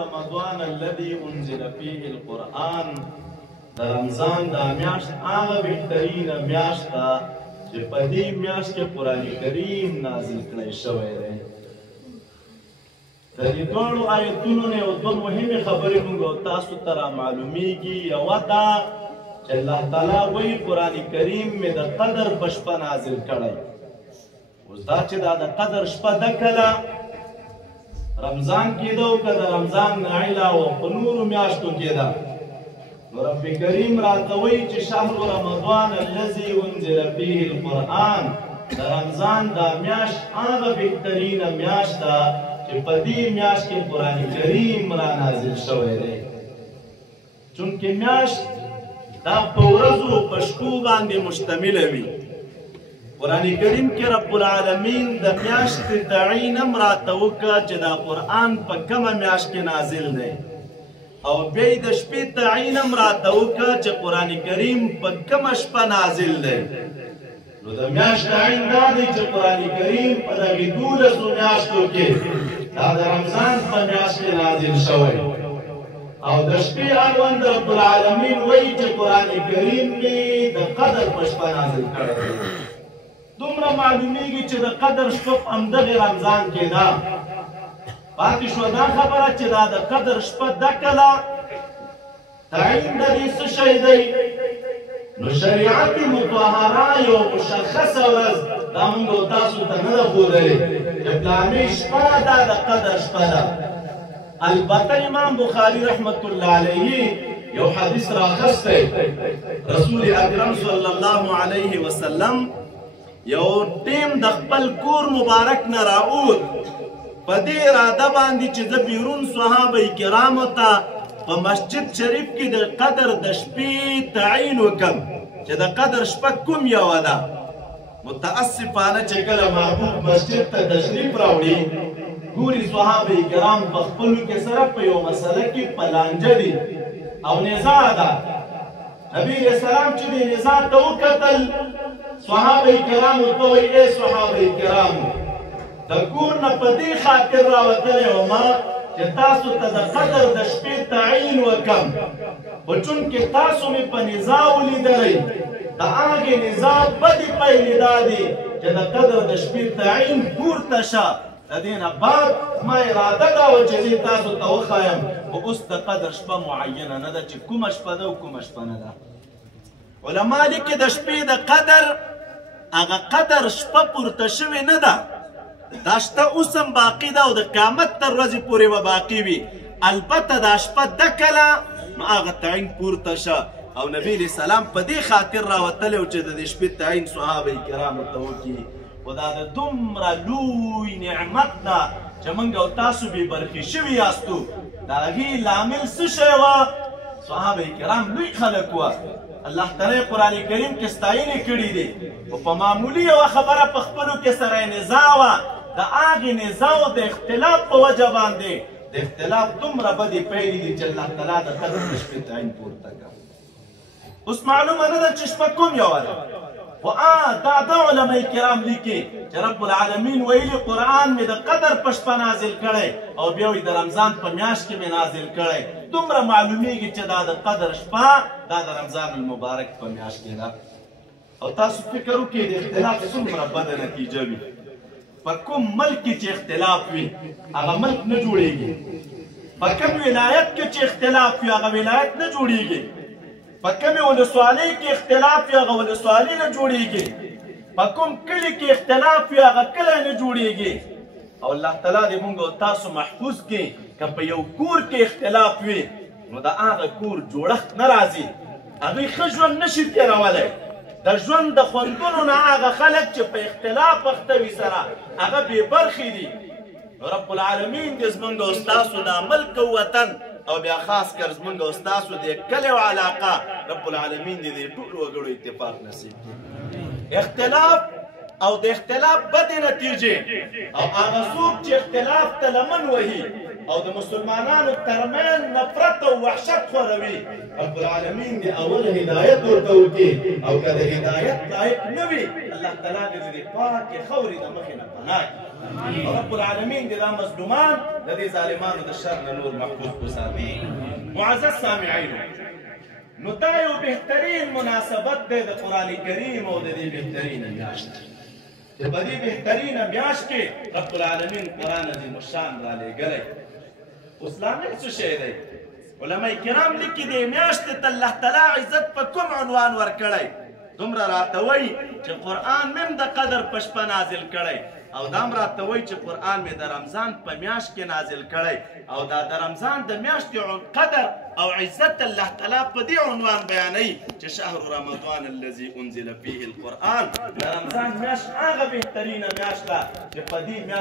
رمضان الذي انزل فيه القرآن. د رمضان دا میاشت هغه بهترینه میاشت ده چې په دې میاشت کې قرآن کریم نازل کړی شوی دی. د دې دواړو آیتونو نه یو دوه مهمې خبرې موږ او تاسو ته رامعلومیږي. یوه دا چې الله تعالی وایي قرآن کریم مې د قدر په شپه نازل کړی. اوس دا چې دا د قدر شپه ده کله رمضان کې ده او که د رمضان نه علاوه په نورو میاشتو کې ده، نو رب کریم راته وایي چې شهر رمضان الذي انزل فيه القرآن، د رمضان دا میاشت هغه بهترینه میاشت ده چې په دې میاشت کې قرآن کریم را نازل شوی دی. چونکې میاشت دا په ورځو په شپو باندې مشتمله وي. قرآن کریم کې رب العالمین د میاشتې تعین هم راته وکړه چې دا قرآن په کومه میاشت کې نازل دی، او بیا یې د شپې تعین هم راته وکړه چې قرآن کریم په کومه شپه نازل دی. نو د میاشت تعین دا دی چې قرآن کریم په دغې 12 میاشتو کې دا د رمضان په میاشت کې نازل شوی، او د شپې اړوند رب العالمین وایي چې قرآن کریم مې د قدر په شپه نازل کړی دی. دومره معلومیږي چې د قدر شپه په همدغې رمضان کې ده. پاتې شوه دا خبره چې دا د قدر شپه ده کله تعین د دې څه شی دی. نو شریعت مطهره یو مشخصه ورځ دا موږ او تاسو ته نه ده ښودلې چې فلانې شپه دا د قدر شپه ده. البته امام بخاري رحمت الله علیه یو حدیث راخستی. رسول اکرم صلی الله علیه وسلم یو ټیم د خپل کور مبارک نه راووت په دې اراده باندې چې زه بیرون صحابه کرامو ته په مسجد شریف کې د قدر د شپې تعین وکړم چې د قدر شپه کوم یوه ده. متاسفانه چې کله محبوب مسجد ته تشریف راوړي ګوري صحابه کرام په خپلو کې سره په یو مسله کې په لانجه دي او نزاع ده. نبی علیہ السلام چې دې نزاع ته وکتل صحابه کرامو ته وایي ای صحابه کرامو د کور نه په دې خاطر راوتلی ومه چې تاسو ته د قدر د شپې تعین وکړم، خو چونکې تاسو مې په نزاع ولیدلی د هغې نزاع بدې پایلې دا دي چې د قدر د شپې تعین پورته شه. د دې نه بعد ما اراده دا وه چې زه تاسو ته وښایم، خو اوس د قدر شپه معینه نه ده چې کومه شپه ده او کومه شپه نه ده. علما لیکي د شپې د قدر هغه قدر شپه پورته شوې نه ده، دا شته اوس هم باقي ده او د قیامت تر ورځې پورې به باقي وي. البته دا شپه ده کله نو هغه تعین پورته شه. او نبی علیه السلام په دې خاطر راوتلی و چې د دې شپې تعین صحابه کرامو ته وکړي. خو دا د دومره لوی نعمت ده چې موږ او تاسو بې برخې شوي یاستو. د هغې لامل څه شی وه؟ صحابه کرام لوی خلک وه. الله تعالی قرآن کریم کې ستاینې کړي دي، خو په معمولي یوه خبره په خپلو کې سره یې نزاع وه. د هغې نزاعو د اختلاف په وجه باندې د اختلاف دومره بدې پیلې دي چې الله تعالی د قدر د شپې تعین پورته کړه. اوس معلومه نه ده چې شپه کوم یوه ده، خو دا علماء کرام لیکي چې رب العالمین ویلي قرآن مې د قدر په شپه نازل کړی او بیا وایي د رمضان په میاشت کې مې نازل کړی. دومره معلومیږي چې دا د قدر شپه دا د رمضان المبارک په میاشت کې ده. او تاسو فکر وکړئ د اختلاف څومره بده نتیجه وي. په کوم ملک کې چې اختلاف وي هغه ملک نه جوړیږي، په کوم ولایت کې چې اختلاف وي هغه ولایت نه جوړیږي، په کومې ولسوالۍ کې اختلاف وي هغه ولسوالۍ نه جوړیږي، په کوم کلي کې اختلاف وي هغه کلی نه جوړیږي. او الله تعالی دې موږ او تاسو محفوظ کړي. که په یو کور کې اختلاف وي نو د هغه کور جوړښت نه راځي، هغوی ښه ژوند نشي تېرولی. د ژوند د خوندونو نه هغه خلک چې په اختلاف اخته وي سره هغه بې برخې دي. رب العالمین دې زموږ او ستاسو دا ملک او وطن او بیا خاص کر زموږ او ستاسو د کلي او علاقه رب العالمین دې د ټولو وګړو اتفاق نصیب کړي. اختلاف او د اختلاف بدې نتیجې او هغه څوک چې اختلاف ته لمن وهي او د مسلمانانو ترمنځ نفرت او وحشت خوروي، رب العالمین دې اول هدایت ورته وکړي. او که د هدایت لایق نه وي الله تعالی دې د پاکې خاورې د مخې نه پناه کړي. رب العالمین دې دا مظلومان د دې ظالمانو د شر نه نور محفوظ وساتي. معزز سامعینو، نو دا یو بهترین مناسبت دی د قرآن کریم او د دې بهترینه میاشت چې په دې بهترینه میاشت کې رب العالمین قرآن عظیم الشان رالیږلی. اوس لامل څه شی دی؟ علماء کرام لیکي دې میاشتې ته الله تعالی عزت په کوم عنوان ورکړی؟ دومره راته وایي چې قرآن مې هم د قدر په شپه نازل کړی، او دا هم راته وایي چې قرآن مې د رمضان په میاشت کې نازل کړی، او دا د رمضان د میاشتې قدر او عزت الله تعالی په دې عنوان بیانوي چې شهر رمضان الذي انزل فيه القرآن. د رمضان میاشت هغه بهترینه میاشت ده چې په دې میاشت